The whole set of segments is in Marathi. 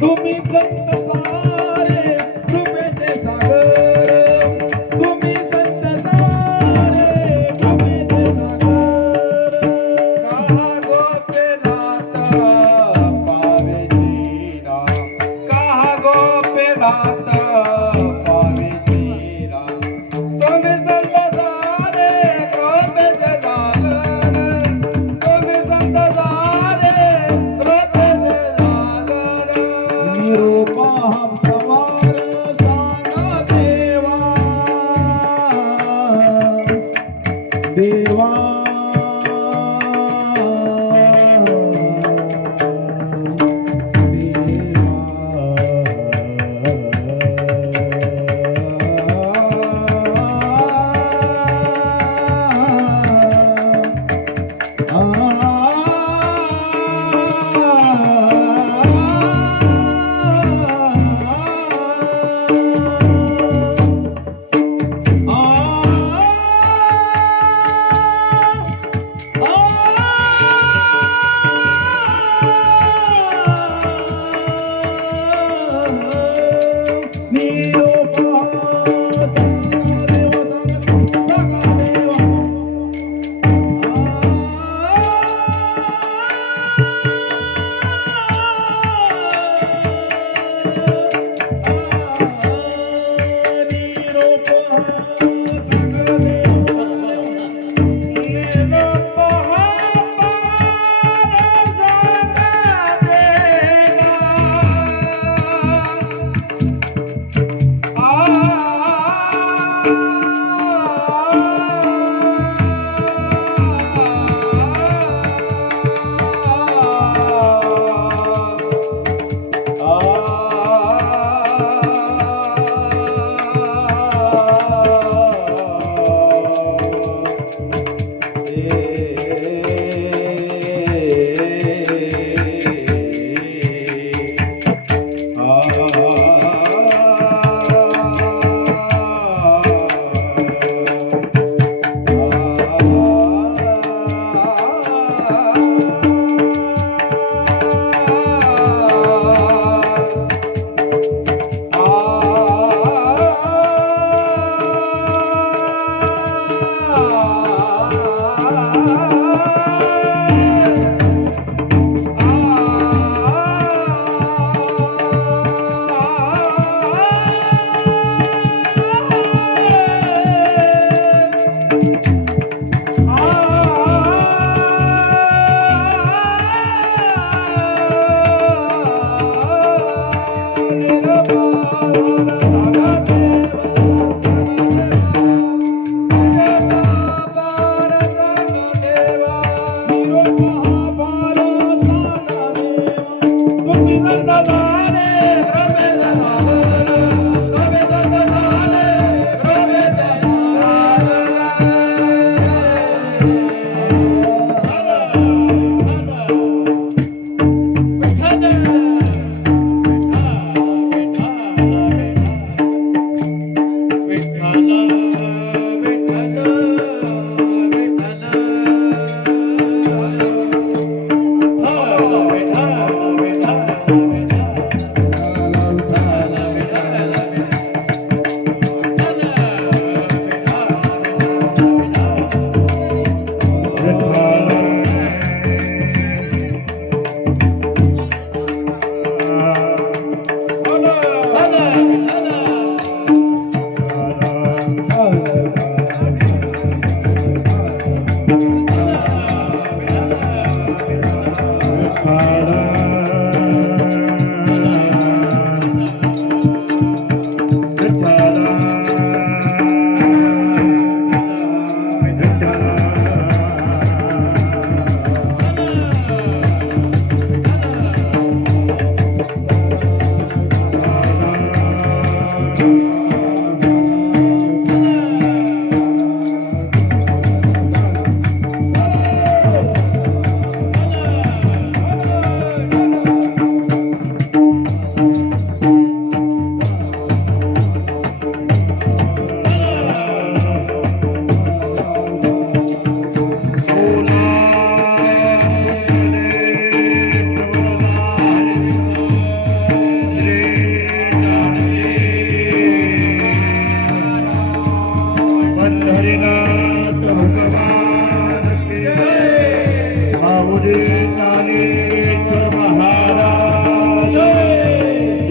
तुम्ही संत सारे कृपेचे सागर, तुम्ही संत सारे कृपेचे सागर. कहा गोपीनाथ पावे जीरा, कहा गोपीनाथ पावे जीरा. तुम्ही संत सारे कृपेचे सागर, तुम्ही संत सारे कृपेचे सागर. निरोपा सवार सांगा देवा, देवा.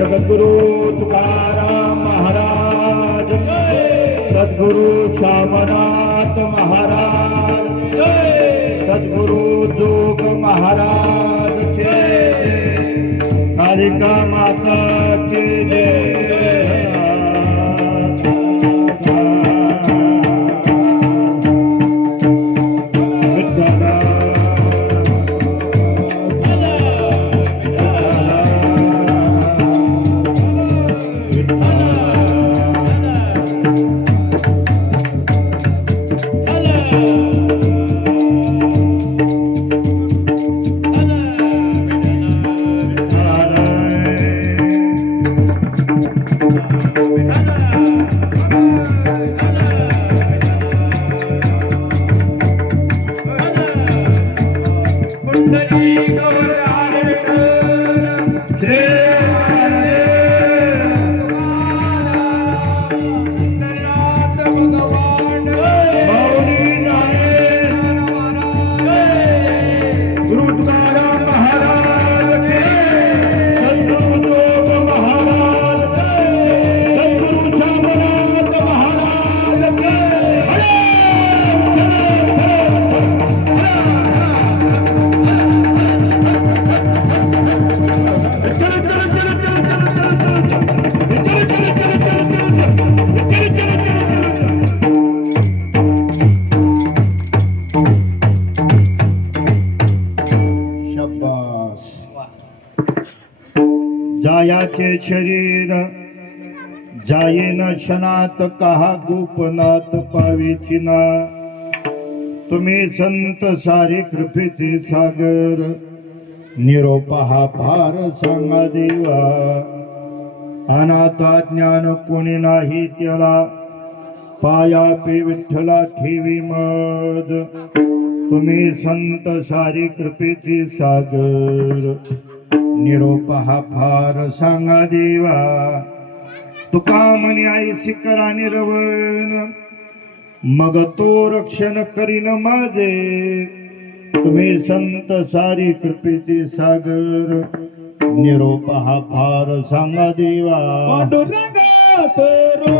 जगद्गुरु तुकाराम महाराज सद्गुरु श्यामनाथ महाराज सद्गुरु जोग महाराज के कालिका माता के जायाचे शरीर जायेन क्षणात कहा गोपनाथ पाविचिना तुम्ही संत सारे कृपेचे सागर निरोप हा फार सांगा देवा अनाथा ज्ञान कोणी नाही त्याला पाया पे विठ्ठला ठेवी मद तुम्ही संत सारे कृपेचे सागर निरोप हा फार सांगा देवा तुका म्हणे आईसी करा निरवण मग तो रक्षण करीन माझे तुम्ही संत सारी कृपेचे सागर निरोप हा फार सांगा देवा पांडुरंगा करो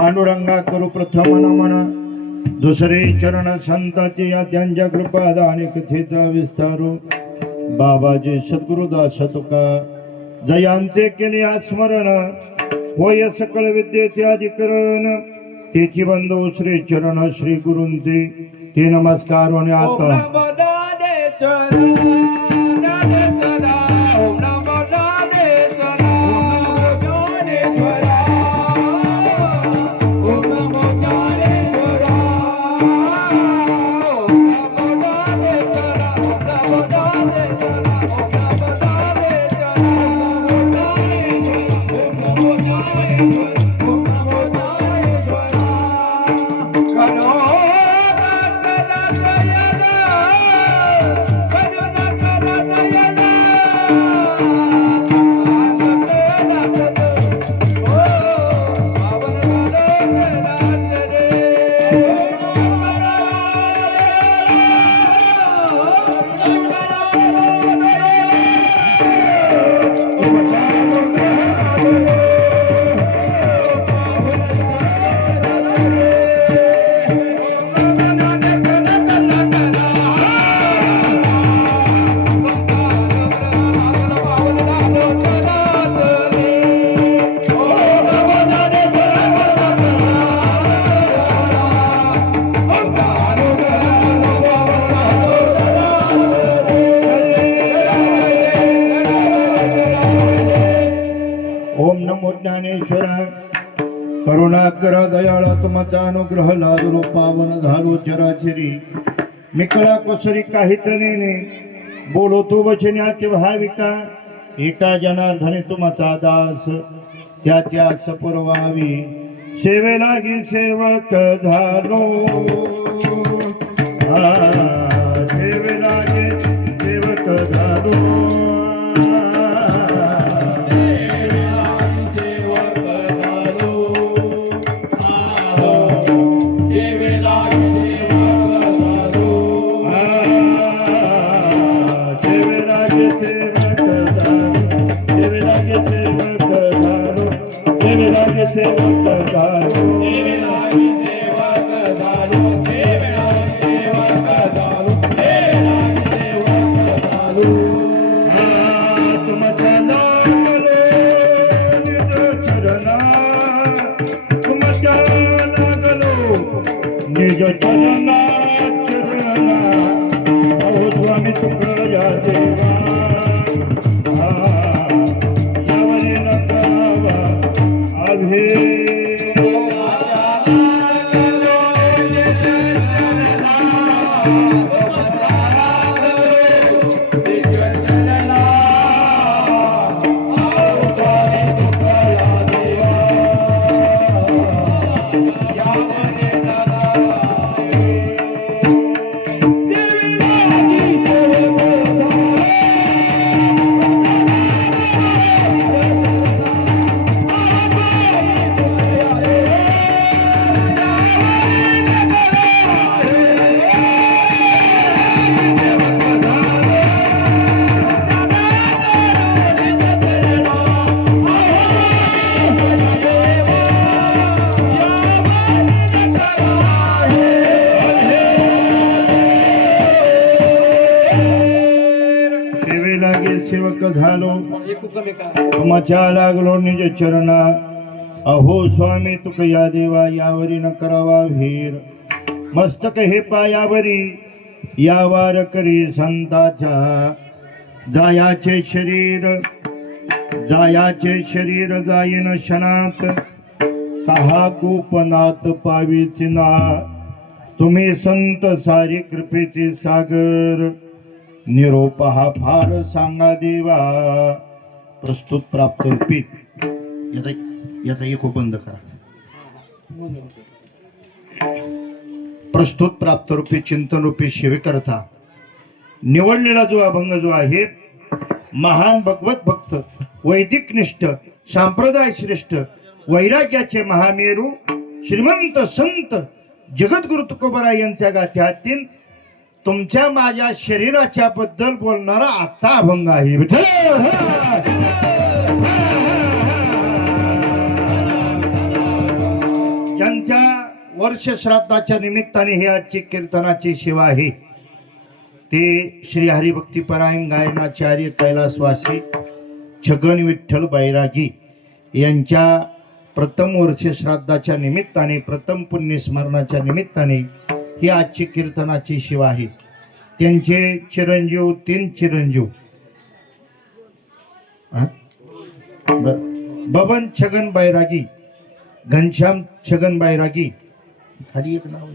पांडुरंगा करू प्रथम नमन दुसरे चरण संतांचे या त्यांच्या कृपादाने कथेचा विस्तारू बाबाजी सद्गुरुदास तुका जयांचे केले स्मरण होय सकळ विद्येचे अधिकरण तेची बंधू श्री चरण श्री गुरूंचे ते नमस्कार होणे आता ओम नमो नमो ज्ञानेश्वर करुणा कर दयाळ तुमचा अनुग्रह लादलो पावन झालो चराचरी मिकळा कोसरी काही तऱ्हेने बोलो तू वचन्यात भाविका एका जनार्दने तुमचा दास त्याच पुरवावी सेवे लागी सेवक झालो सेवे लागे सेवक झालो निज चरणा चरणा अहो स्वामी तुकया देवा यावरी न करावा आभे सेवक झालो तुमच्या लागलो निज चरणा अहो स्वामी तुक या देवा यावरी न करावा भीर मस्तक हे पायावरी यावार करी संताचा जायाचे शरीर जाईन शनात कहा कुपनात पाविचिना तुम्ही संत सारी कृपेचे सागर निरोप हा फार सांगा देवा प्रस्तुत प्राप्त रूपी याचा एक बंद करा प्रस्तुत प्राप्त रूपी चिंतन रूपी सेवे करता निवडलेला जो अभंग जो आहे महान भगवत भक्त वैदिक निष्ठ संप्रदाय श्रेष्ठ वैराग्याचे महामेरू श्रीमंत संत जगद्गुरु तुकोबरा यांच्या गाथ्यातील तुमच्या माझ्या शरीराच्या बद्दल बोलणारा आजचा अभंग आहे ज्यांच्या वर्ष श्राद्धाच्या निमित्ताने ही आजची कीर्तनाची सेवा आहे ते श्री हरिभक्तीपरायण गायनाचार्य कैलासवासी छगन विठ्ठल बैरागी यांच्या प्रथम वर्ष श्राद्धाच्या निमित्ताने प्रथम पुण्यस्मरणाच्या निमित्ताने ही आजची कीर्तनाची सेवा आहे त्यांचे चिरंजीव 3 चिरंजीव बबन छगन बैरागी घनश्याम छगन बैरागी खाली एक नाव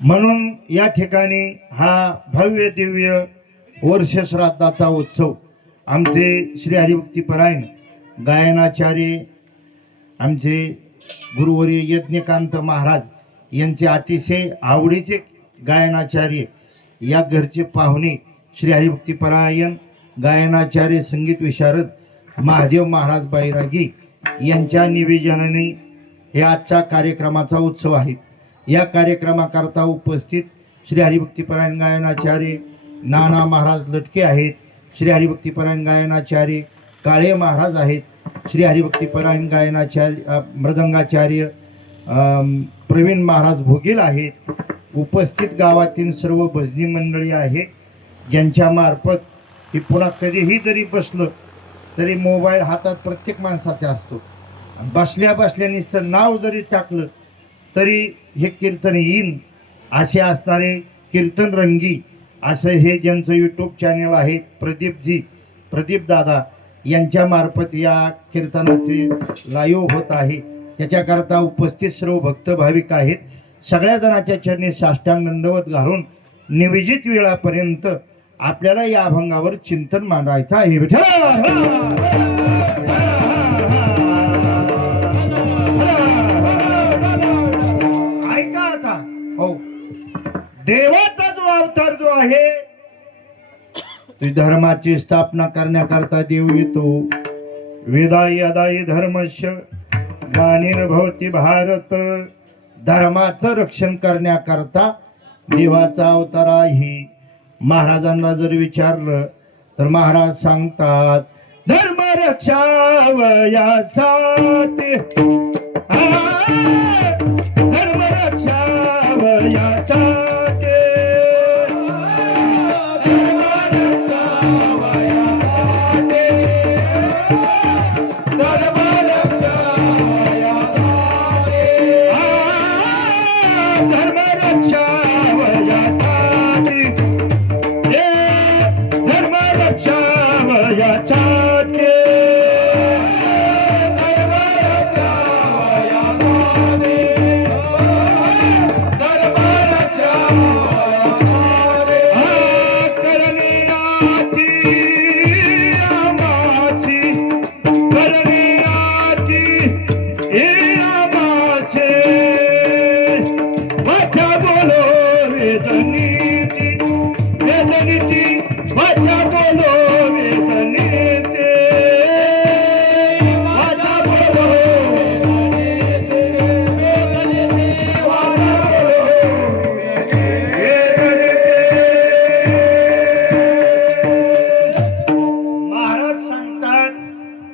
म्हणून या ठिकाणी हा भव्य दिव्य वर्ष श्राद्धाचा उत्सव आमचे श्री हरिभक्तीपरायण गायनाचार्य आमचे गुरुवर्य यज्ञकांत महाराज यांचे अतिशय आवडीचे गायनाचार्य या घरचे पाहुणे श्री हरिभक्तीपरायण गायनाचार्य संगीत विशारद महादेव महाराज बैरागी यांच्या निवेदनाने हे आजच्या कार्यक्रमाचा उत्सव आहे या कार्यक्रमाकरता उपस्थित श्री हरिभक्तीपरायण गायनाचार्य नाना महाराज लटके आहेत श्री हरिभक्तीपरायण गायनाचार्य काळे महाराज आहेत श्री हरिभक्तीपरायण गायनाचार्य मृदंगाचार्य प्रवीण महाराज भोगील आहेत उपस्थित गावातील सर्व भजनी मंडळी आहे ज्यांच्या मार्फत हे पुन्हा कधीही जरी बसलं तरी मोबाईल हातात प्रत्येक माणसाचा असतो बसल्या नुसतं नाव जरी टाकलं तरी हे कीर्तन येईन असे असणारे कीर्तन रंगी असं हे ज्यांचं यूट्यूब चॅनल आहे प्रदीप दादा यांच्या मार्फत या कीर्तनाचे लाईव्ह होत आहे. त्याच्याकरता उपस्थित सर्व भक्त भाविक आहेत. सगळ्या जणांच्या चरणी साष्टांग दंडवत घालून निविजित वेळापर्यंत आपल्याला या अभंगावर चिंतन मांडायचं आहे. ऐका आता. हो, देवाचा जो अवतार जो आहे धर्माची स्थापना करण्याकरता देव येतो. वेदाई अदाई धर्मस्य ग्लानिर्भवति भारत. धर्माचं रक्षण करण्याकरता देवाचा अवतार आहे. महाराजांना जर विचारलं तर महाराज सांगतात धर्म रक्षावयासाठी धर्म रक्षावयासाठी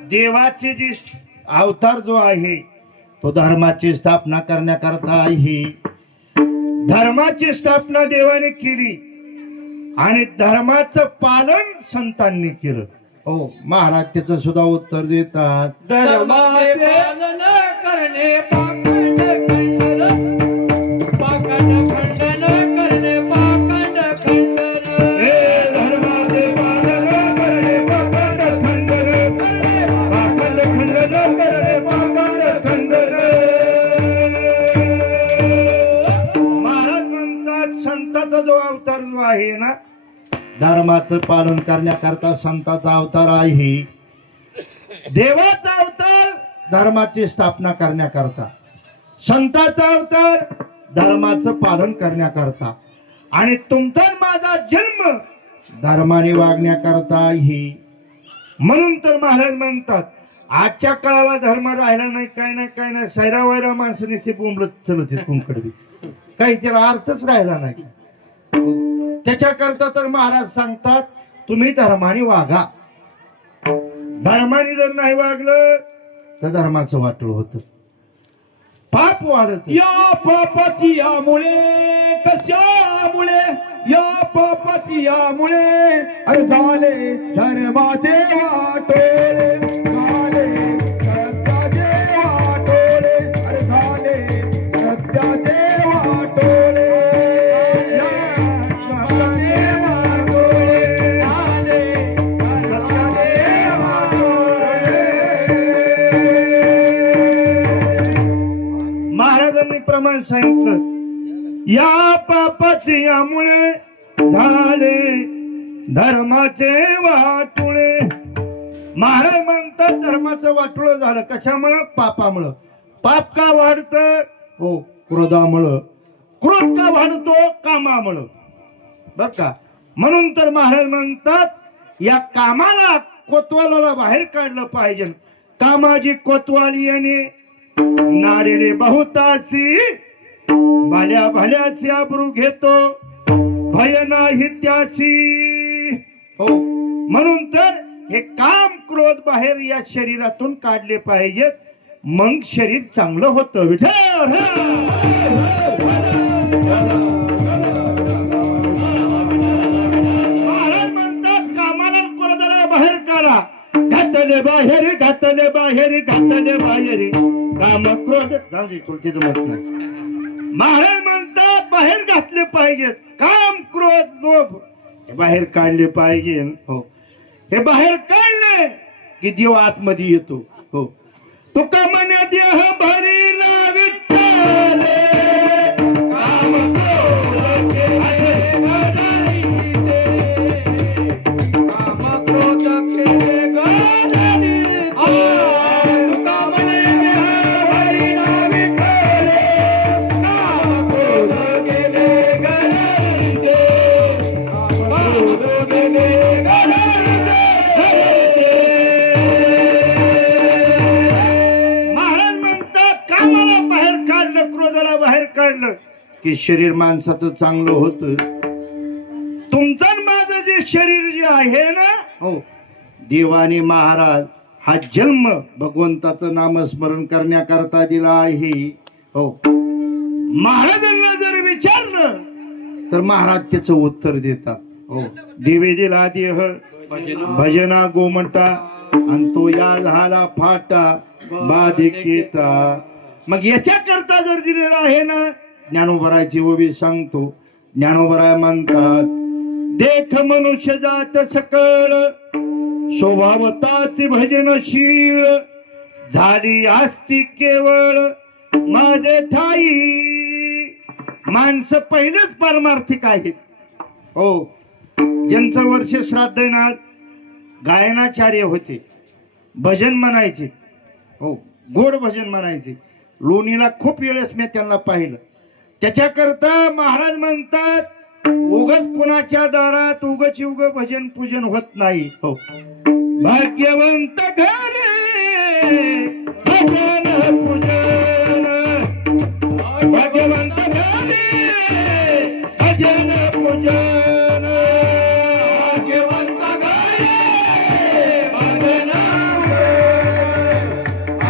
देवाचे जी अवतार जो आहे तो धर्माची स्थापना करण्याकरता आहे. धर्माची स्थापना देवाने केली आणि धर्माचं पालन संतांनी केलं. हो, महाराज त्याचं सुद्धा उत्तर देतात. धर्माचे पालन करणे पाखंड खंडन करणे पाखंड खंडन. हे धर्माचे पालन करणे पाखंड खंडन पाखंड खंडन करणे पाखंड खंडन. महाराज म्हणतात संताचा जो अवतार जो आहे ना धर्माचं पालन करण्याकरता संताचा अवतार आहे. देवाचा अवतार धर्माची स्थापना करण्याकरता, संताचा अवतार धर्माचं पालन करण्याकरता आणि तुमचा माझा जन्म धर्माने वागण्याकरता आहे. म्हणून तर महाराज म्हणतात आजच्या काळाला धर्म राहिला नाही, काय नाही सैरा वैरा माणसं नुसते बोंबलत चलत कुंकडवी, काही त्याला अर्थच राहिला नाही. त्याच्याकरता तर महाराज सांगतात तुम्ही धर्माने वागा. धर्माने जर नाही वागलं तर धर्माचं वाटलं होतं, पाप वाढत. या पापाची यामुळे कशामुळे या पापाची यामुळे अरे झाले धर्माचे वाटोळे झाले सत्याचे वाटोळे अरे झाले सत्याचे वाटोळे. प्रमाण सांगितलं या पापाचे यामुळे झाले धर्माचे वाटुळे. महाराज म्हणतात धर्माचं वाटुळ झालं कशामुळं? पापामुळं. पाप का वाढत? हो, क्रोधामुळं. क्रोध का वाढतो? कामामुळं. बर का? म्हणून तर महाराज म्हणतात या कामाला कोतवालाला बाहेर काढलं पाहिजे. कामाची कोतवाली याने नाडेरे बहुताची भाल्या भाल्याची आबरू घेतो भय नाही त्याची. हो, म्हणून तर हे काम क्रोध बाहेर या शरीरातून काढले पाहिजेत, मग शरीर चांगलं होतं. विठ्ठल महाराज म्हणतात कामाला क्रोधाला बाहेर काढा. घातले बाहेर घातले बाहेर घातले बाहेर काम क्रोध तुळशीचं मत नाही. महाराज म्हणतात बाहेर घातले पाहिजेत. काम क्रोध लोभ हे बाहेर काढले पाहिजे. हो, हे बाहेर काढले की देव आतमध्ये येतो. हो, तुका म्हणे देह भरी ना विठ्ठल, काम क्रोध केले गणरी दे, काम क्रोध केले गणरी दे. तुका म्हणे देह भरी ना विठ्ठल, काम क्रोध केले गणरी दे, काम क्रोध केले गणरी दे. महाराज म्हणतात कामाला बाहेर काढलं, क्रोधाला बाहेर काढलं की शरीर माणसाचं चांगलं होतं. तुमचं आणि माझं जे शरीर जे आहे ना, हो, देवाने महाराज हा जन्म भगवंताचं नामस्मरण करण्याकरता दिला आहे. हो, महाराजांना जर विचारलं तर महाराज त्याचं उत्तर देतात. हो, देवे दिला देह भजना गोमटा, आणि तो या झाला फाटा बाधिकेचा. मग याच्या करता जर दिलेला आहे ना, ज्ञानोबरायची ओवी सांगतो. ज्ञानोबराय म्हणतात, देख मनुष्य जात सकळ, स्वभावताची भजनशील, झाली आस्ती केवळ माझे ठाई. माणसं पहिलेच पारमार्थिक आहेत. हो, ज्यांचं वर्ष श्राद्ध आहे ना, गायनाचार्य होते, भजन म्हणायचे. हो, गोड भजन म्हणायचे. लोणीला खूप वेळेस मी त्यांना पाहिलं. त्याच्याकरता महाराज म्हणतात, उगच कोणाच्या दारात उगच उग भजन पूजन होत नाही. हो, भाग्यवंत घरे भजन पूजन, भाग्यवंत घरे भजन पूजन, भाग्यवंत घरे भजन,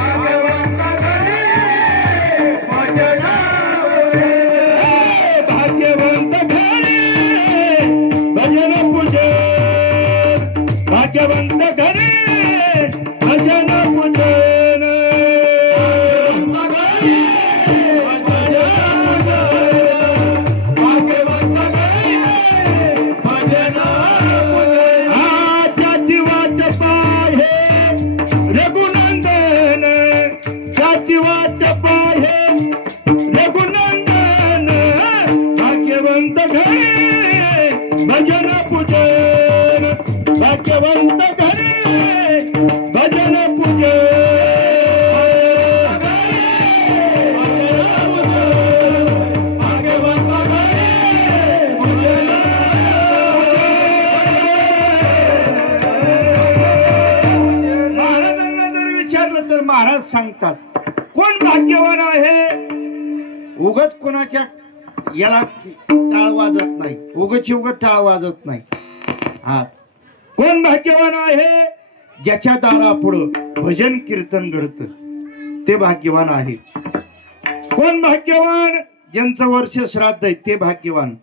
भाग्यवंत घरे भजन, भाग्यवंत घरे भजन पूजन, भाग्यवंत घरे भजन पूजन, आजाची वाट पाहे रघुनंदन, जाची वाट पाहे रघुनंदन, भाग्यवंत घरे भजन पूजन, भाग्यवंत घरे भजन पूजन. महाराजांना जर विचारलं तर महाराज सांगतात, कोण भाग्यवान आहे? उगच कोणाच्या याला टाळ वाजत नाही, उगच टाळ वाजत नाही. हा, कोण भाग्यवान आहे? ज्याच्या दारापुढं भजन कीर्तन घडतं, ते भाग्यवान आहे. कोण भाग्यवान? ज्यांचं वर्ष श्राद्ध आहे ते भाग्यवान.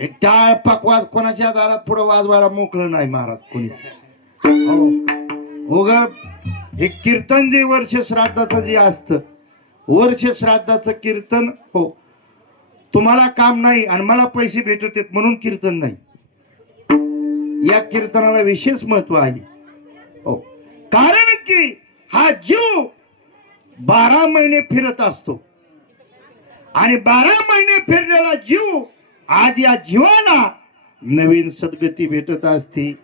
हे टाळ पकवाज कोणाच्या दारात पुढं वाजवायला मोकळं नाही महाराज कोणी. हो, उग हे कीर्तन जे वर्ष श्राद्धाचं जे असतं, वर्ष श्राद्धाचं कीर्तन, हो, तुम्हाला काम नाही आणि मला पैसे भेटत आहेत म्हणून कीर्तन नाही. या कीर्तनाला विशेष महत्व आहे. हो, कारण की हा जीव 12 महिने फिरत असतो आणि 12 महिने फिरलेला जीव आज या जीवाला नवीन सद्गती भेटत असते,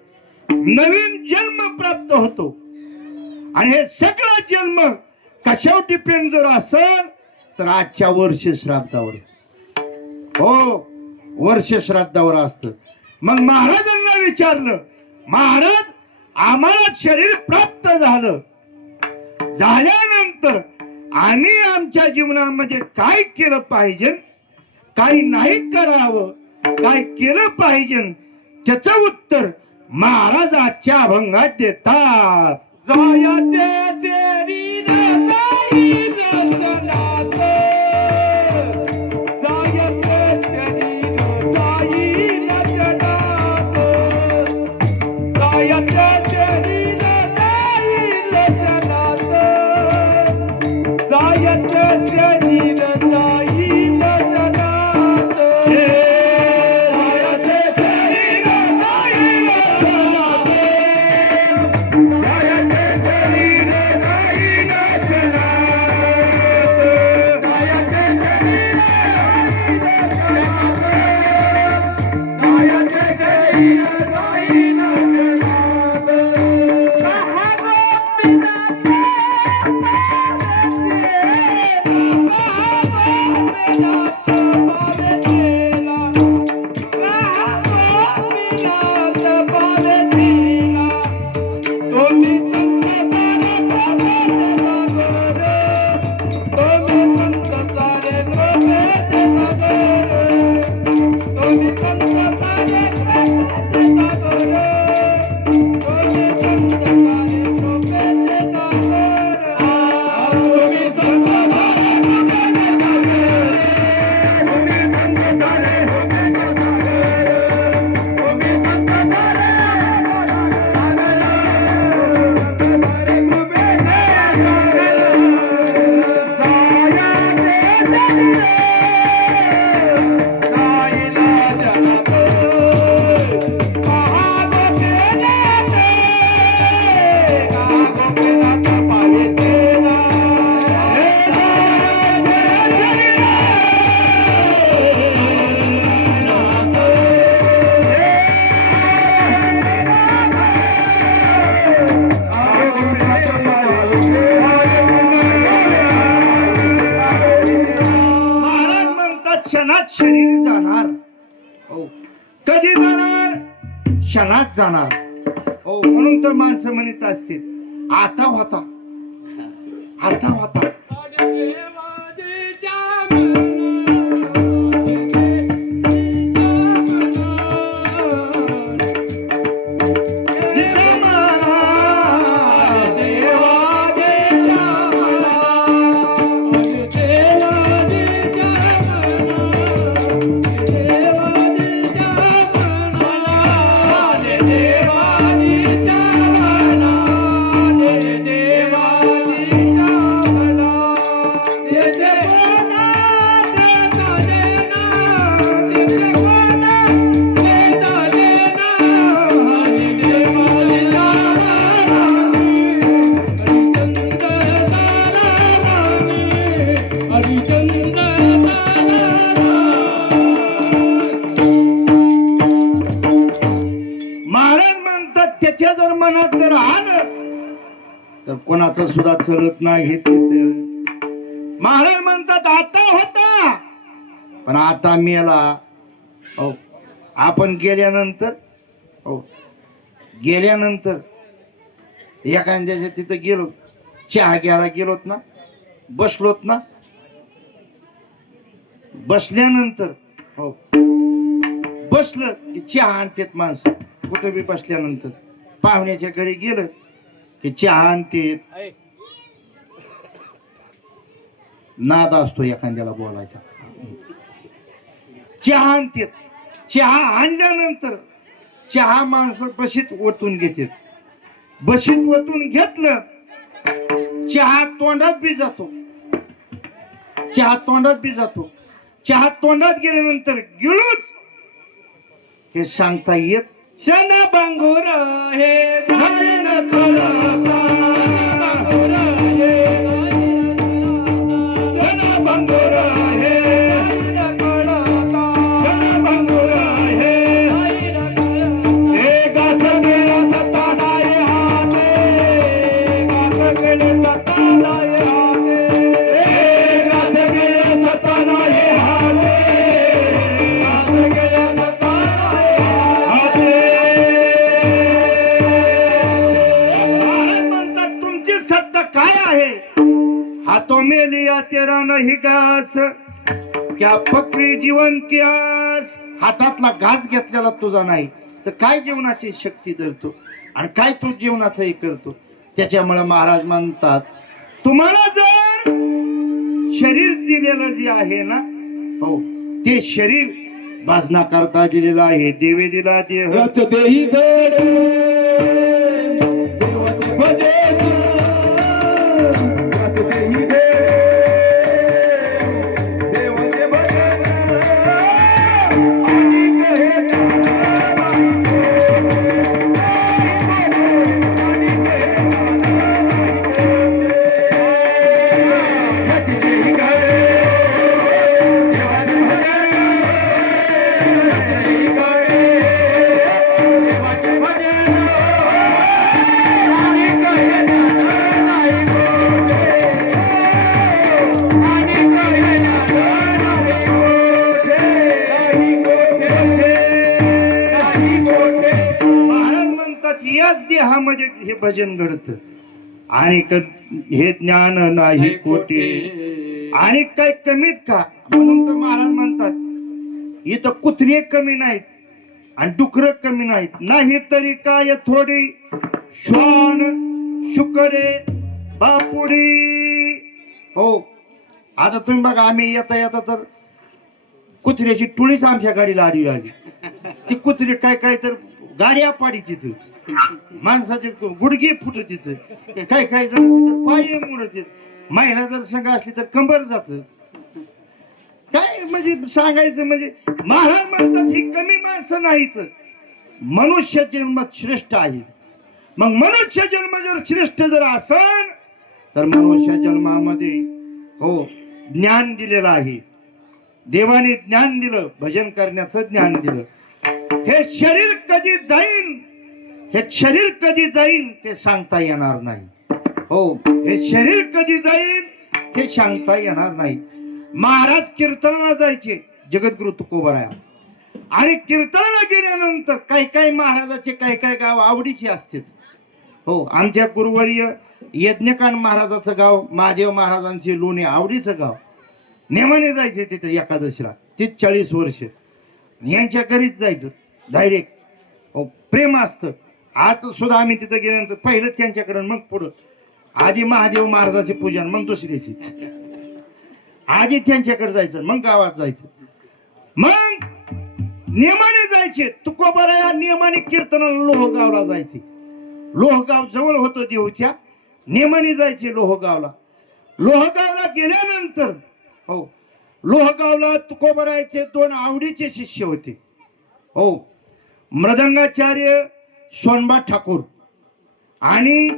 नवीन जन्म प्राप्त होतो. आणि हे सगळं जन्म कशावर डिपेंड जर असेल तर आजच्या वर्ष श्राद्धावर. हो, वर्ष श्राद्धावर असतं. मग महाराजांना विचारलं, महाराज आम्हाला शरीर प्राप्त झालं, झाल्यानंतर आम्ही आमच्या जीवनामध्ये काय केलं पाहिजे, काय नाही करावं, काय केलं पाहिजे, त्याचं उत्तर महाराज आजच्या अभंगात देतात. जायाचे चेरी जाई रचनात, जायाचे चेरी जाई रचनात, जायाचे चेरी जाई रचनात, जायाचे चेरी जाई रचनात, जायाचे चेरी जाई रचनात, जायाचे जाईन जनात. महाराज म्हणतात क्षणात शरीर जाणार. हो. कधी जाणार? क्षणात जाणार. हो, म्हणून तर माणसं म्हणत असतील आता होता, आता होता. महाराज म्हणतात त्याच्या जर मनात जर आलं तर कोणाचं सुद्धा चलत नाही तिथं. महाराज म्हणतात आता होता पण आता मेला. हो, आपण गेल्यानंतर, हो, गेल्यानंतर एखाद्याच्या तिथं गेलो, चहा घ्यायला गेलोत ना, बसलोत ना, बसल्यानंतर, हो, बसलं की चहा आणतेत माणसं. कुठं बी बसल्यानंतर पाहुण्याच्या घरी गेलं की चहा आणतेत. नाद असतो एखाद्याला बोलायचा. चहा आणतेत. चहा आणल्यानंतर चहा माणसं बशीत ओतून घेतात. बशीत ओतून घेतलं, चहा तोंडात बी जातो. चहा तोंडात बी जातो. चहा तोंडात गेल्यानंतर गिळूच हे सांगता येत. शन बंगुर हे धारण तुला बंगुर हे शन बंगुर हे शन बंगुर हे गास गेला सतानाय हाते गास गेले सतानाय हाते गास गेले सतानाय हाते गास गेले सतानाय हाते. काय आहे? हाथों में लिया तेरा नहीं घास, क्या पकडी जीवन की आस. हातातला घास घेतलेला तुझा नाही तर काय जीवनाची शक्ती धरतो आणि काय तू जीवनाचं हे करतो. त्याच्यामुळे महाराज म्हणतात तुम्हाला जर शरीर दिलेलं जे आहे ना, हो, ते शरीर भाजना करता दिलेलं आहे. देवे दिला देह रच देही गडे देवाचे भजन रच देही गडे देवाचे भजन आणि कहे परत याच देहामध्ये हे भजन घडतं. आणि हे ज्ञान नाही कोटी आणि काय कमीत का, म्हणून तर महाराज म्हणतात इथं कुत्रे कमी नाहीत आणि डुकर कमी नाहीत, नाही तरी काय थोडी श्वान शुकडे बापुडी. हो, आता तुम्ही बघा, आम्ही येता येता तर कुत्र्याची टोळीच आमच्या गाडीला आडी आली. ती कुत्रे काय काय तर गाड्या पाडी तिथं, माणसाचे गुडघे फुटत तिथं, काय काय जण पाय मोडत, महिला जर संघ असली तर कंबर जात. काय म्हणजे सांगायचं म्हणजे महाराज म्हणतात ही कमी माणसं नाहीत, मनुष्य जन्म श्रेष्ठ आहे. मग मनुष्य जन्म जर श्रेष्ठ जर असेल तर मनुष्य जन्मामध्ये हो ज्ञान दिलेलं आहे. देवाने ज्ञान दिलं, भजन करण्याचं ज्ञान दिलं. हे शरीर कधी जाईन, हे शरीर कधी जाईन ते सांगता येणार नाही. हो, हे शरीर कधी जाईल ते सांगता येणार नाही. महाराज कीर्तनाला जायचे जगद्गुरु तुकोबराया, आणि कीर्तनाला गेल्यानंतर काही काही महाराजाचे काही काही गाव आवडीचे असतात. हो, आमच्या गुरुवर्य यज्ञकान महाराजाचं गाव, महादेव महाराजांचे लोणे आवडीचं गाव. नेमाने जायचे तिथे एकादशीला, ते 40 वर्ष यांच्या घरीच जायचं डायरेक्ट. हो, प्रेम असतं. आज सुद्धा आम्ही तिथे गेल्यानंतर पहिलं त्यांच्याकडे, मग पुढं आधी महादेव महाराजाचे पूजन, मग दुसऱ्याची आधी त्यांच्याकडे जायचं, मग गावात जायचं, मग नियमाने जायचे. तुकोबाराया नियमाने कीर्तनाला लोहगावला जायचे. लोहगाव जवळ होतं देऊच्या, नियमाने जायचे लोहगावला. लोहगावला गेल्यानंतर हो, लोहगावला तुकोबारायाचे 2 आवडीचे शिष्य होते. हो, मृदंगाचार्य सोनबा ठाकूर आणि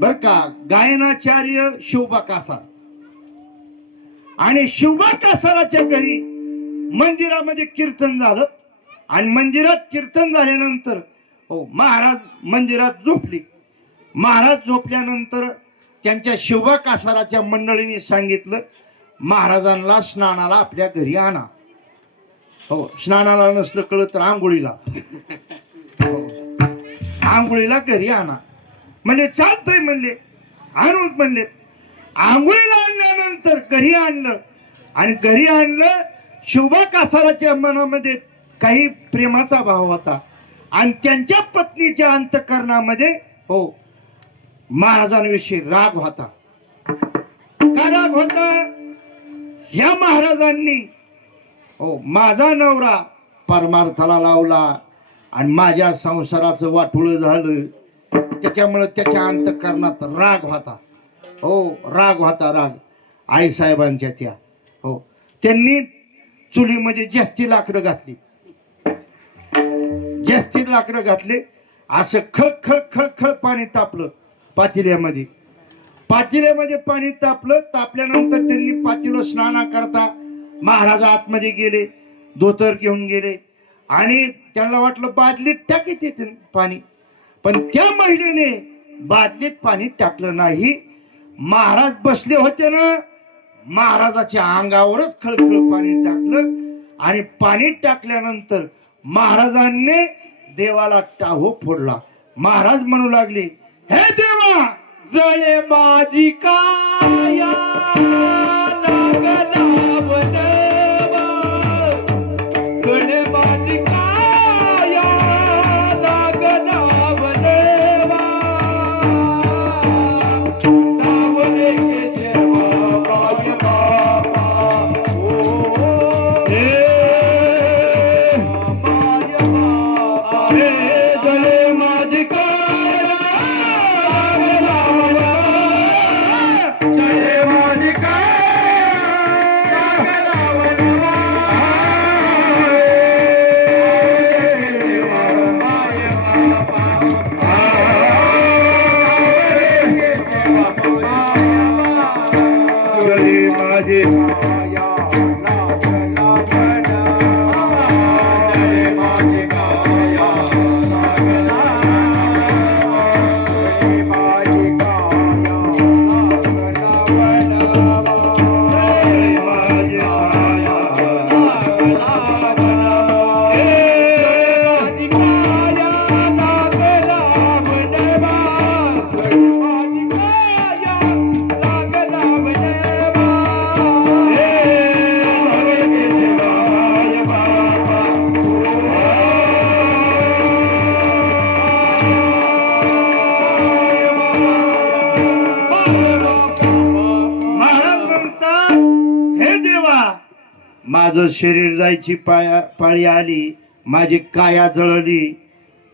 बर का गायनाचार्य शिवबा कासार. आणि शिवबा कासाराच्या घरी मंदिरामध्ये कीर्तन झालं, आणि मंदिरात कीर्तन झाल्यानंतर हो महाराज मंदिरात झोपले. महाराज झोपल्यानंतर त्यांच्या शिवबा कासाराच्या मंडळीने सांगितलं महाराजांना स्नानाला आपल्या घरी आणा. हो, स्नानाला नसलं कळत तर आंघोळीला, हो, आंघोळीला घरी आणा. म्हणजे चालतंय म्हणले, आणून म्हणले. आंघोळीला आणल्यानंतर घरी आणलं, आणि घरी आणलं. शिवबा कासाराच्या मनामध्ये काही प्रेमाचा भाव होता, आणि त्यांच्या पत्नीच्या अंतःकरणामध्ये हो महाराजांविषयी राग होता. का राग होता? ह्या महाराजांनी हो माझा नवरा परमार्थाला लावला आणि माझ्या संसाराचं वाटोळं झालं, त्याच्यामुळे त्याच्या अंतःकरणात राग होता. हो, राग होता, राग. आई साहेबांच्या त्या हो त्यांनी चुलीमध्ये जास्ती लाकडं घातली, जास्ती लाकडं घातले. असं खळ खळ खळ खळ पाणी तापलं पातेल्यामध्ये. पातेल्यामध्ये पाणी तापलं. तापल्यानंतर त्यांनी पातेलं स्नान करता महाराज आतमध्ये गेले, धोतर घेऊन गेले, आणि त्यांना वाटलं बादलीत टाकीत येते पाणी, पण त्या महिलेने बादलीत पाणी टाकलं नाही. महाराज बसले होते ना, महाराजाच्या अंगावरच खळखळ पाणी टाकलं, आणि पाणी टाकल्यानंतर महाराजांनी देवाला टाहो फोडला. महाराज म्हणू लागले, हे देवा, जळे माझी काया लागला बनवा, जळे माझी काया लागला बनवा, नावले केशवा काव्य बाबा, हे माया हे जळे माझी काया लागला, जळे माझी काया माझं शरीर जायची पाळी आली, माझी काया जळली,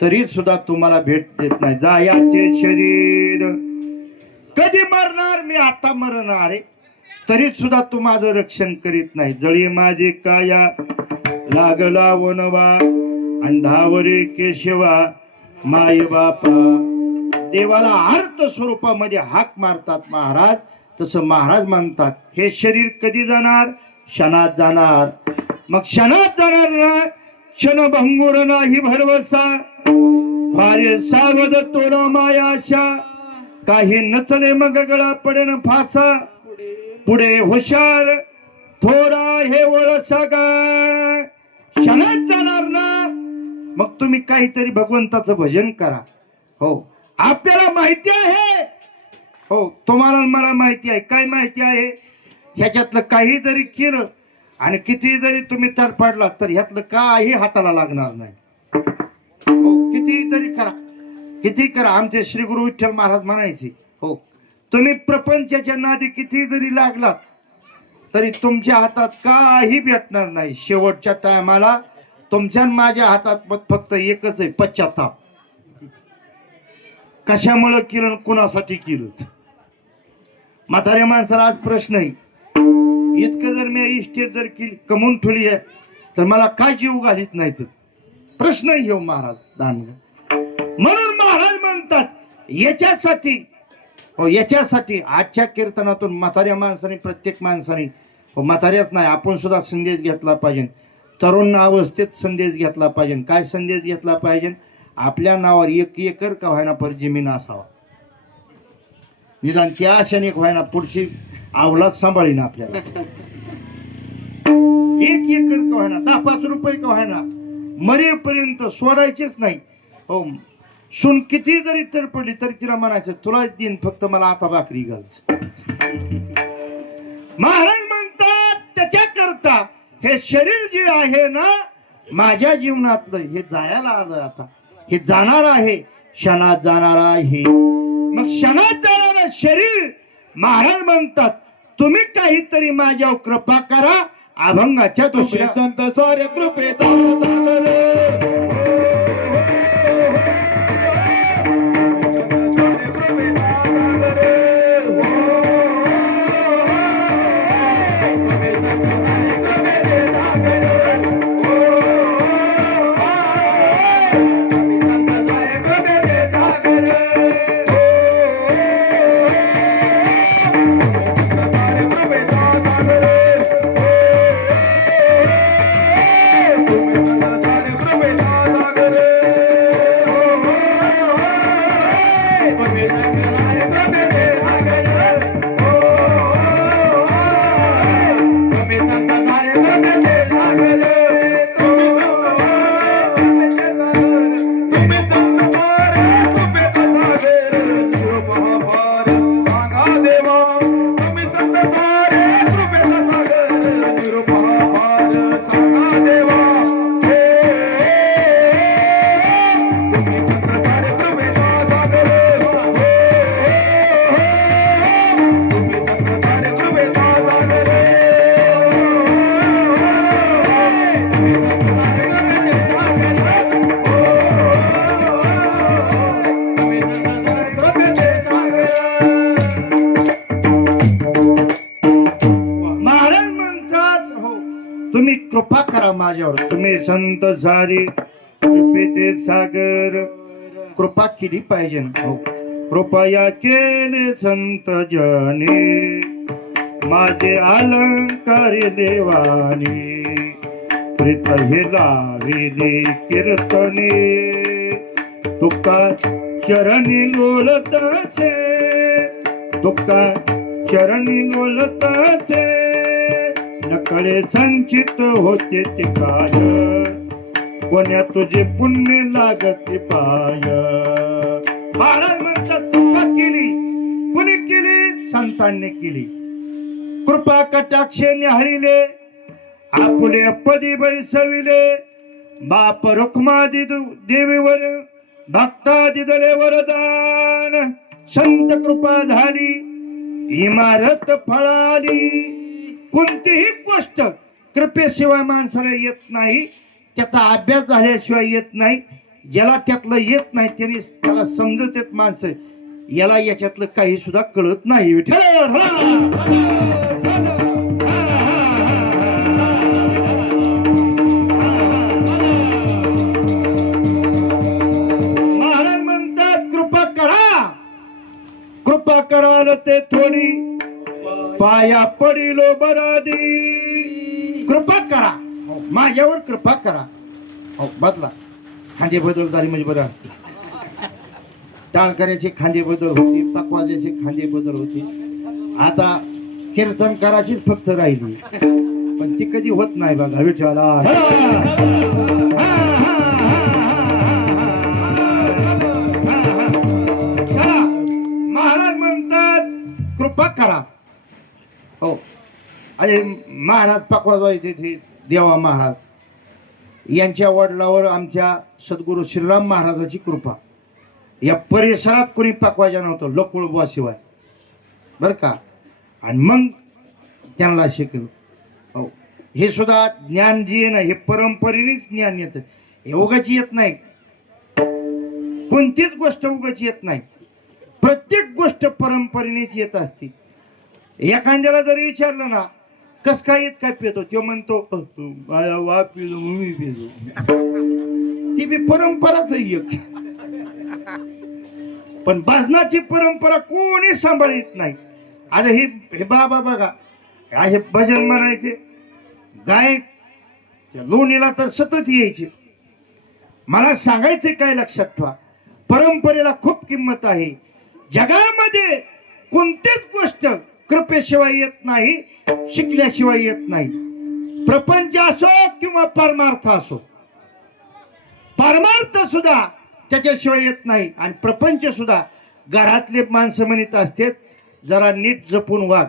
तरी सुद्धा तुम्हाला भेट देत नाही. जायाचे शरीर कधी मरणार, मी आता मरणार आहे, तरी सुद्धा तू माझं रक्षण करीत नाही. जळी माझी काया लागला वनवा, अंधावरे केशवा माय बापा. देवाला अर्थ स्वरूपामध्ये हाक मारतात महाराज. तसं महाराज म्हणतात, हे शरीर कधी जाणार? क्षणात जाणार. मग क्षणात जाणार ना, क्षणभंगुर नाही भरवसा, फारे सावध तोरा माया आशा, काही नचले मग गळा पडेन फासा, पुढे हुशार थोडा हे वळसा गा. क्षणात जाणार ना, मग तुम्ही काहीतरी भगवंताचं भजन करा. हो, आपल्याला माहिती आहे, हो तुम्हाला मला माहिती आहे. काय माहिती आहे? ह्याच्यातलं काही जरी केलं आणि किती जरी तुम्ही तडफडलात तर ह्यातलं काही हाताला लागणार नाही. हो, किती तरी करा, किती करा. आमचे श्री गुरु विठ्ठल महाराज म्हणायचे, हो तुम्ही प्रपंचाच्या नादी किती जरी लागलात तरी तुमच्या हातात काही भेटणार नाही. शेवटच्या टायमाला तुमच्या माझ्या हातात फक्त एकच आहे, पश्चाताप. कशामुळे केलं, कुणासाठी केलं? म्हाताऱ्या माणसाला आज प्रश्न आहे, इतकं जर मी इस्टेट जर कमवून ठेवली आहे तर मला काय जीव घालीत नाही? तर प्रश्न घेऊ महाराज दानग. म्हणून महाराज म्हणतात याच्यासाठी, हो याच्यासाठी आजच्या कीर्तनातून म्हाताऱ्या माणसाने, प्रत्येक माणसाने, हो म्हाताऱ्याच नाही आपण सुद्धा संदेश घेतला पाहिजे. तरुण अवस्थेत संदेश घेतला पाहिजे. काय संदेश घेतला पाहिजे? आपल्या नावावर 1 एकर का व्हायना पर जमीन असावा. निदान त्या आशाने व्हायना पुढची अवलाद सांभाळीन आपल्याला. 1 एकर का व्हायना, 10-5 रुपये का व्हायना, मरेपर्यंत सोडायचेच नाही. हो, सून किती जरी तडपडली तरी तिला म्हणायचं, तुला देईन, फक्त मला आता भाकरी घाल. महाराज म्हणतात त्याच्याकरता हे शरीर जे आहे ना, माझ्या जीवनातलं हे जायला आलं, आता हे जाणार आहे, क्षणात जाणार आहे. मग क्षणात जाणार शरीर, महाराज म्हणतात तुम्ही काहीतरी माझ्यावर कृपा करा. अभंगाच्या दुसऱ्या संत सारे कृपेचा कृपा करा माझ्यावर. तुम्ही संत सारी कृपेचे सागर, कृपा केली पाहिजे. हो, कृपया केले संत जने, माझे अलंकार देवाने, प्रीत हे लाविले कीर्तने, तुका चरणी लोलताचे, तुका चरणी लोलताचे, नकळे संचित होते ते काय, कोण्या तुझे पुण्य लागते पाय. महाराज म्हणतात कृपा केली, कुणी केली? संतांनी केली. कृपा कटाक्षे न्याहाळिले, आपुले पदी बैसविले, बाप रुक्मादी देवीवर भक्ता दिदले वरदान, संत कृपा झाली इमारत फळाली. कोणतीही गोष्ट कृपेशिवाय माणसाला येत नाही, त्याचा अभ्यास झाल्याशिवाय येत नाही. ज्याला त्यातलं येत नाही त्याने त्याला समजत येत माणसं, याला याच्यातलं काही सुद्धा कळत नाही. विठ्ठल महाराज म्हणतात कृपा करा, कृपा कराल ते थोडी, पाया पडिलो बरादी. कृपा करा, माझ्यावर कृपा करा. हो बदला, खांदे बदलदारी म्हणजे बरं असते. टाळकऱ्याचे खांदे बदल होते, पकवाजाचे खांदे बदल होते. आता कीर्तनकाराचीच फक्त राहिली, पण ती कधी होत नाही बघा. विठ्ठला महाराज म्हणतात कृपा करा. हो, आणि महाराज पकवाजाचे देवा महाराज यांच्या वडिलावर आमच्या सद्गुरू श्रीराम महाराजाची कृपा. या परिसरात कोणी पकवायच्या नव्हतं लोकुळबुवा शिवाय, बर का. आणि मग त्यांना शिकलो. हो, हे सुद्धा ज्ञान जे आहे ना, हे परंपरेनेच ज्ञान येतं. हे उगाची येत नाही, कोणतीच गोष्ट उगाची येत नाही. प्रत्येक गोष्ट परंपरेनेच येत असते. एखाद्याला जर विचारलं ना कस काय येत काय पितो, तो म्हणतो वा पिलो मी पिलो. ती बी परंपराच एक. पण भजनाची परंपरा कोणी सांभाळत नाही. आता हे बाबा बघा, हे भजन म्हणायचे, गायक लोणीला तर सतत यायचे. मला सांगायचे काय लक्षात ठेवा, परंपरेला खूप किंमत आहे. जगामध्ये कोणतीच गोष्ट कृपेशिवाय येत नाही, शिकल्याशिवाय येत नाही. प्रपंच असो किंवा परमार्थ असो, परमार्थ सुद्धा त्याच्याशिवाय येत नाही. आणि प्रपंच सुद्धा घरातले माणसं म्हणत असतात जरा नीट जपून वाग.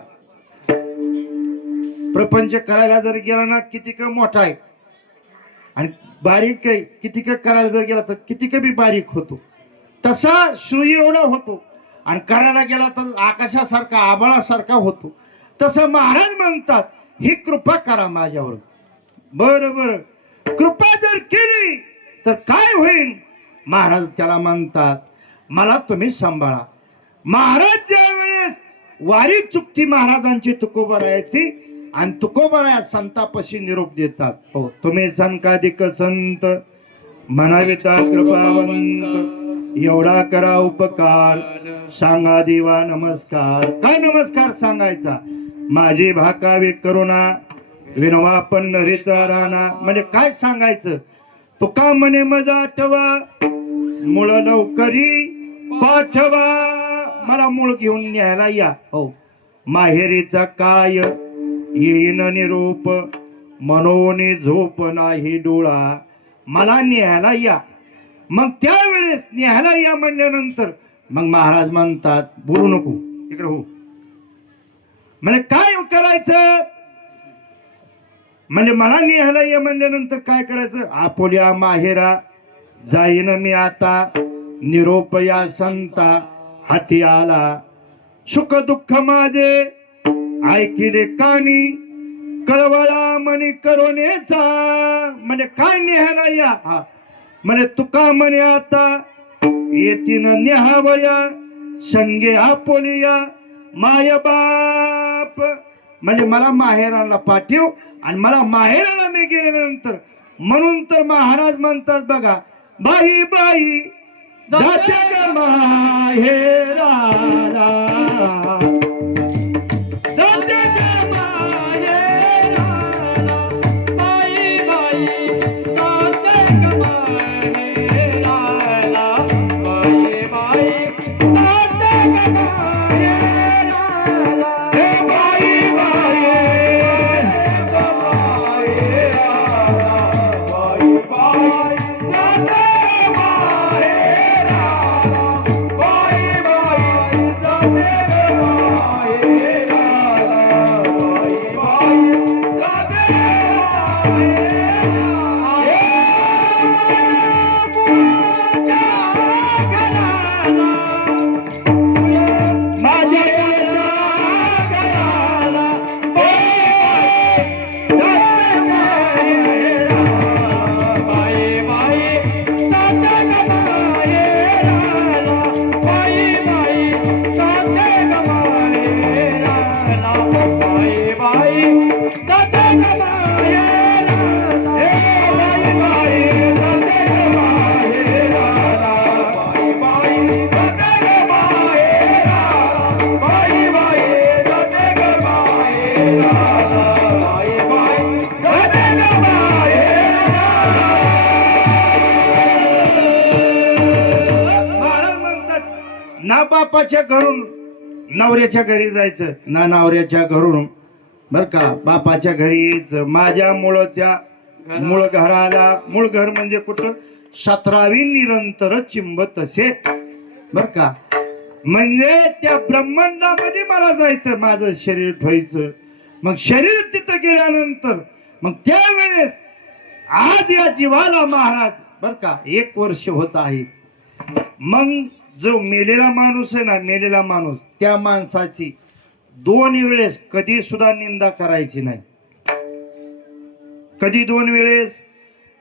प्रपंच करायला जर गेला ना किती का मोठा आहे, आणि बारीक आहे किती का करायला जर गेला तर किती का बी बारीक होतो. तसा सुई एवढा होतो, आणि करायला गेला तर आकाशासारखा आभाळासारखा होतो. तसं महाराज म्हणतात ही कृपा करा माझ्यावर. बरं बरं, कृपा जर केली तर काय होईल? महाराज त्याला म्हणतात मला तुम्ही सांभाळा. महाराज ज्या वेळेस वारी चुकती महाराजांची तुकोबरायाची, आणि तुकोबराया संतापाशी निरोप देतात. हो, तुम्ही संकाधिक संत म्हणाविता कृपावंत, एवढा करा उपकार, सांगा देवा नमस्कार. काय नमस्कार सांगायचा? माझी भाकावी करुणा, विनवा पंढरीचा राणा. म्हणजे काय सांगायचं? तुका म्हणे मजा आठवा, मूळ लवकरी पाठवा. मला मूळ घेऊन न्यायला या. हो, माहेरीचा काय येईन निरोप, मनोनी झोप नाही डोळा. मला न्यायला या. मग त्यावेळेस न्यायला या म्हणल्यानंतर मग महाराज म्हणतात बोलू नको, इकडे हो. म्हणजे काय करायचं? म्हणजे मला न्यायला या म्हणल्यानंतर काय करायचं? आपोल्या माहेरा जाईन मी आता, निरोप या संता हाती आला. सुख दुःख माझे ऐकिले कानी, कळवळा मनी करुणेचा. म्हणजे काय न्यायला या? हा, म्हणे तुका म्हणे आता येतीन न्याहावया, संगे आपोलिया माय बाप. म्हणजे मला माहेराला पाठव, आणि मला माहेराला मी गेल्यानंतर. म्हणून तर महाराज म्हणतात बघा, बाई बाई जाते माहेराला, जाते ना बापाच्या घरून नवऱ्याच्या घरी जायचं, ना नवऱ्याच्या घरून बर का बापाच्या घरी यायचं. माझ्या मूळ घराला, मूळ घर म्हणजे कुठं, 17वी निरंतर चिंबत असे बर का. म्हणजे त्या ब्रह्मांडामध्ये मला जायचं, माझं शरीर ठेवायचं. मग शरीर तिथं गेल्यानंतर मग त्यावेळेस आज या जीवाला महाराज बर का 1 वर्ष होत आहे. मग जो मेलेला माणूस आहे ना, मेलेला माणूस, त्या माणसाची 2 वेळेस कधी सुद्धा निंदा करायची नाही. कधी 2 वेळेस?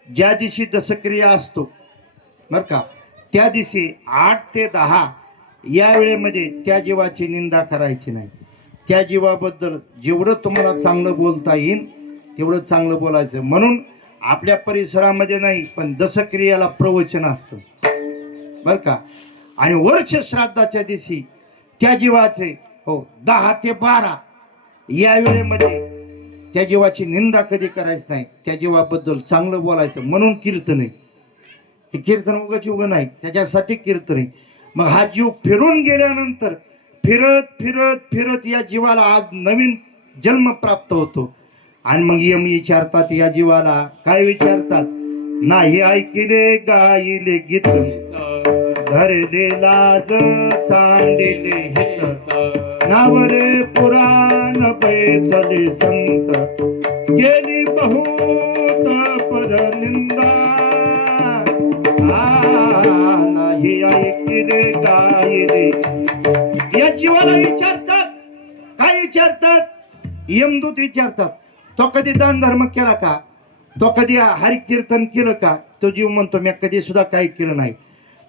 ज्या दिवशी दशक्रिया असतो बर का, त्या दिवशी 8 ते 10 या वेळेमध्ये त्या जीवाची निंदा करायची नाही. त्या जीवाबद्दल जेवढं तुम्हाला चांगलं बोलता येईल तेवढं चांगलं बोलायचं. म्हणून आपल्या परिसरामध्ये नाही पण दशक्रियाला प्रवचन असतं बर का. आणि वर्ष श्राद्धाच्या दिवशी त्या जीवाचे 10 ते 12 या वेळेमध्ये त्या जीवाची निंदा कधी करायची नाही, त्या जीवाबद्दल चांगलं बोलायचं. म्हणून कीर्तन आहे हे, कीर्तन उगाच नाही, त्याच्यासाठी कीर्तन आहे. मग हा जीव फिरून गेल्यानंतर फिरत फिरत फिरत या जीवाला आज नवीन जन्म प्राप्त होतो. आणि मग यम विचारतात या जीवाला, काय विचारतात? नाही ऐकिले गायले गीत, धरले लाज चांडिले हित, नावले पुराण पैसले संत, केली बहुत परनिंदा. नाही ऐकिले गायले. या जीवाला विचारतात, काय विचारतात? यमदूत विचारतात, तो कधी दान धर्म केला का? तो कधी हरि कीर्तन केलं का? तो जीव म्हणतो मी कधी सुद्धा काही केलं नाही.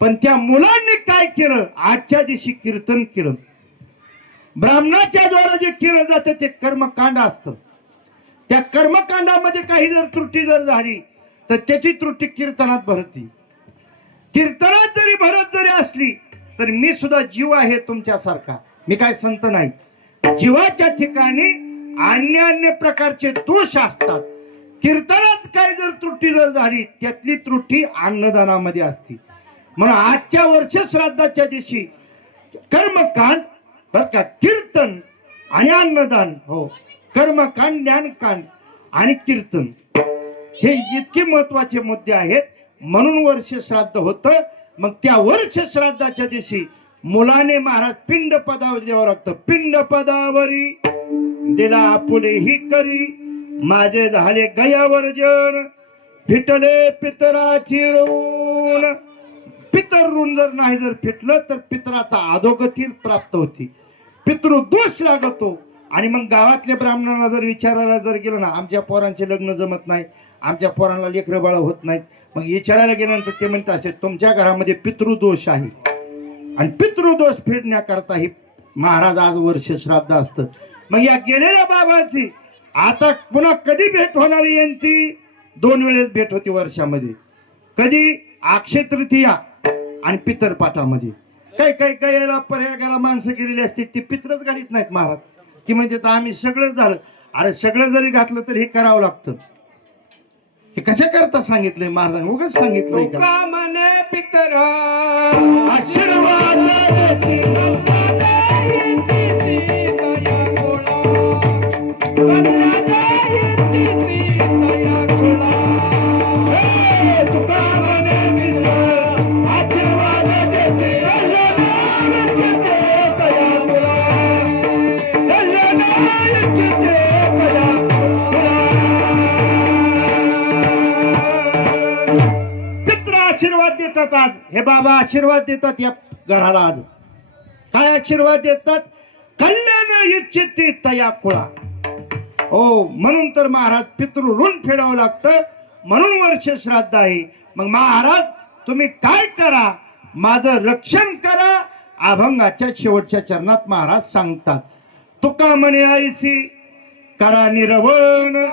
पण त्या मुलांनी काय केलं? आजच्या दिवशी कीर्तन केलं. ब्राह्मणाच्या द्वारा जे केलं जातं ते कर्मकांड असतं. त्या कर्मकांडामध्ये काही जर त्रुटी जर झाली तर त्याची त्रुटी कीर्तनात भरती. कीर्तनात जरी भरत जरी असली तर मी सुद्धा जीव आहे तुमच्यासारखा, मी काय संत नाही. जीवाच्या ठिकाणी अन्य प्रकारचे दोष असतात. कीर्तनात काय जर त्रुटी जर झाली त्यातली त्रुटी अन्नदानामध्ये असते. म्हणून आजच्या वर्ष श्राद्धाच्या दिवशी कर्मकांड बर का, कीर्तन आणि अन्नदान, कर्मकांड, ज्ञानकांड आणि कीर्तन हे इतके महत्वाचे मुद्दे आहेत. म्हणून वर्ष श्राद्ध होतं. मग त्या वर्ष श्राद्धाच्या दिवशी मुलाने महाराज पिंड पदावर द्यावं लागतं. पिंड पदावरी दिला आपुले ही करी, माझे झाले गयावर्जन, फिटले पितराची ऋण. पितर ऋण जर नाही जर फिटलं तर पितराचा अधोगती प्राप्त होती, पितृदोष लागतो. आणि मग गावातल्या ब्राह्मणांना जर विचारायला जर गेलं ना, आमच्या पोरांचे लग्न जमत नाही, आमच्या पोरांना लेकरं बाळ होत नाहीत, मग विचारायला गेल्यानंतर ते म्हणतात असे तुमच्या घरामध्ये पितृदोष आहे. आणि पितृदोष फेडण्याकरता हे महाराज आज वर्ष श्राद्ध असतं. मग या गेलेल्या बाबाची आता पुन्हा कधी भेट होणार? यांची 2 वेळेस भेट होती वर्षामध्ये. कधी? अक्षय तृतीया आणि पितरपाठामध्ये. काही याला पर्यायाला माणसं गेलेली असते ती पित्रच घालीत नाहीत महाराज. की म्हणजे तर आम्ही सगळं झालं. अरे सगळं जरी घातलं तर हे करावं लागतं. हे कशा करता सांगितलंय महाराज? उगाच सांगितलंय का? म्हणे पितर आशीर्वाद देतात. आज हे बाबा आशीर्वाद देतात या घराला. आज काय आशीर्वाद देतात? कल्याण इच्छिती तया कुळा. म्हणून तर महाराज पितृ ऋण फेडावं लागतं. म्हणून वर्ष श्राद्ध आहे. मग महाराज तुम्ही काय करा? माझं रक्षण करा. अभंगाच्या शेवटच्या चरणात महाराज सांगतात, तुका म्हणे आईसी करा निरवण,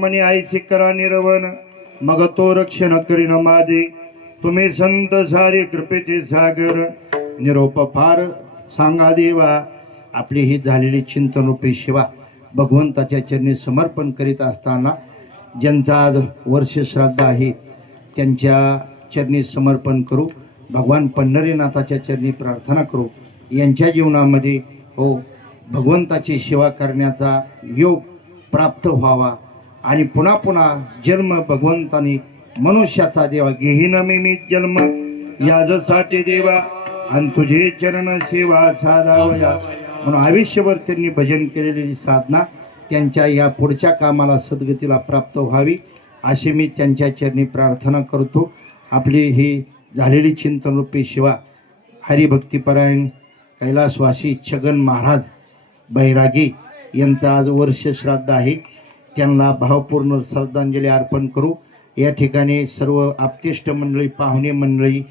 म्हणे आईचे करा निरवण मग तो रक्षण करीन माझे तुम्ही संत सारे कृपेचे सागर निरोप फार सांगा देवा. आपली ही झालेली चिंतन रूपी सेवा भगवंताच्या चरणी समर्पण करीत असताना ज्यांचा आज वर्ष श्राद्ध आहे त्यांच्या चरणी समर्पण करू. भगवान पंढरीनाथाच्या चरणी प्रार्थना करू यांच्या जीवनामध्ये हो भगवंताची सेवा करण्याचा योग प्राप्त व्हावा आणि पुन्हा पुन्हा जन्म भगवंताने मनुष्याचा देवा घेईन मी जन्म याजसाठी देवा आणि तुझे चरण सेवा साधावया म्हणून आयुष्यभर त्यांनी भजन केलेली साधना त्यांच्या या पुढच्या कामाला सद्गतीला प्राप्त व्हावी अशी मी त्यांच्या चरणी प्रार्थना करतो. आपली ही झालेली चिंतनरूपी सेवा हरिभक्तीपरायण कैलासवासी छगन महाराज बैरागी यांचा आज वर्ष श्राद्ध आहे. त्यांना भावपूर्ण श्रद्धांजली अर्पण करू. या ठिकाणी सर्व आप्तेष्ट मंडळी पाहुणे मंडळी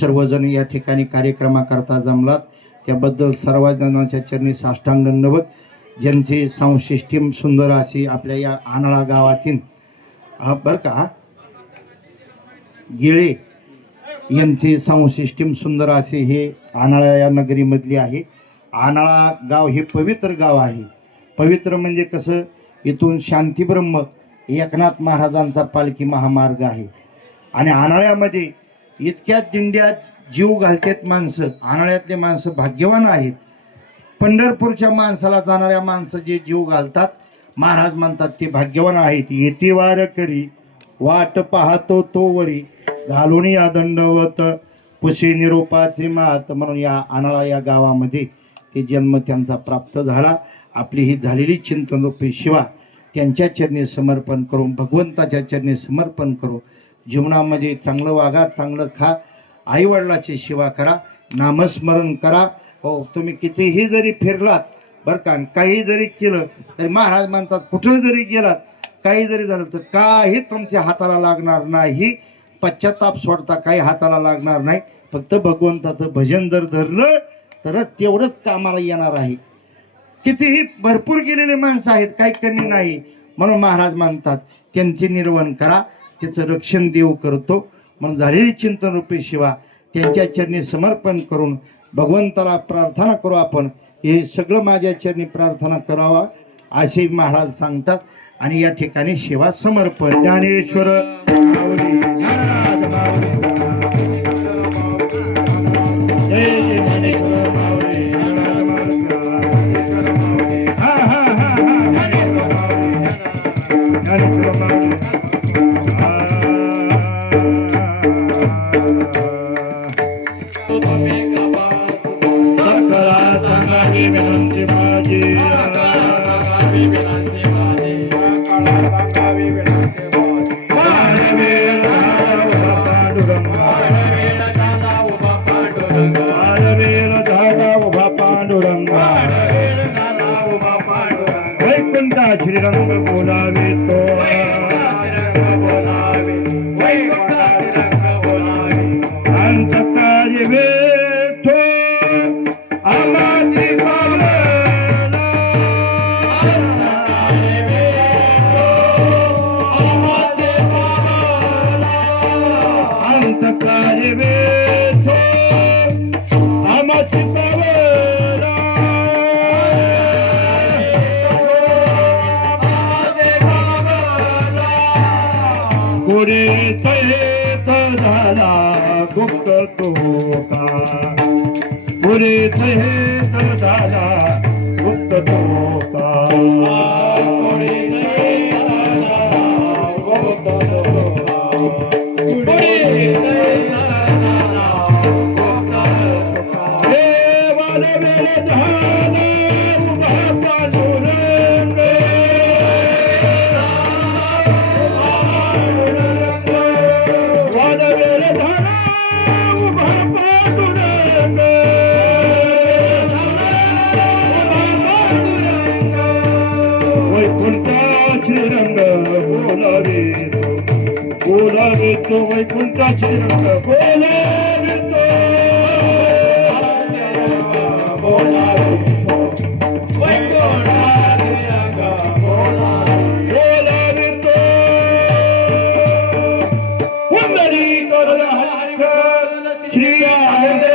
सर्वजण या ठिकाणी कार्यक्रमाकरता जमलात त्याबद्दल सर्वजणांच्या चरणी साष्टांग दंडवत. ज्यांची साऊंड सिस्टीम सुंदर अशी आपल्या या आनाळा गावातील बरं का गेळे यांची साऊंड सिस्टीम सुंदर असे हे आनाळा या नगरीमधली आहे. आनाळा गाव हे पवित्र गाव आहे. पवित्र म्हणजे कसं इथून शांतीब्रह्म एकनाथ महाराजांचा पालखी महामार्ग आहे आणि आनाळ्यामध्ये इतक्या दिंड्यात जीव घालतात माणसं. आनाळ्यातले माणसं भाग्यवान आहेत. पंढरपूरच्या माणसाला जाणाऱ्या माणसं जे जीव घालतात महाराज म्हणतात ते भाग्यवान आहेत. येती वार करी वाट पाहतो तो वरी घालून या दंडवत पुशी निरोपाचे मात म्हणून या आनाळा या गावामध्ये ते जन्म त्यांचा प्राप्त झाला. आपली ही झालेली चिंतनरूपी सेवा त्यांच्या चरणी समर्पण करून भगवंताच्या चरणी समर्पण करू. जीवनामध्ये चांगलं वागा चांगलं खा आईवडिलाची सेवा करा नामस्मरण करा. हो तुम्ही कितीही जरी फिरलात बरं का काही जरी केलं तरी महाराज म्हणतात कुठं जरी गेलात काही जरी झालं तर काही तुमच्या हाताला लागणार नाही. पश्चाताप सोडता काही हाताला लागणार नाही. फक्त भगवंताचं भजन जर धरलं तरच तेवढंच कामाला येणार आहे. कितीही भरपूर गेलेले माणसं आहेत काही कमी नाही म्हणून महाराज म्हणतात त्यांचे निर्वहन करा त्याचं रक्षण देव करतो. म्हणून झालेली चिंतनरूपी सेवा त्यांच्या चरणी समर्पण करून भगवंताला प्रार्थना करू. आपण हे सगळं माझ्या चरणी प्रार्थना करावा असे महाराज सांगतात आणि या ठिकाणी सेवा समर्पण. ज्ञानेश्वर माऊली महाराज माऊली जय जय ज्ञानेश्वर माऊली महाराज माऊली हा हा हा हा ज्ञानेश्वर माऊली ज्ञानेश्वर माऊली विनंती माझी वैकुंठा श्रीरंग बोलावे तो अंतकार्य वेठो आमाची अंतकार्य वेठो आमाची पुरे तयेत झाला गुप्त तोका पुरे तयेत झाला गुप्त तोका देवान वेळ झाला उभा पांडुरंग बोलावे तो वैकुंठाचे रंग बोलावे तो बोलावे तो वैकुंठाचे रंग बोलावे तो श्री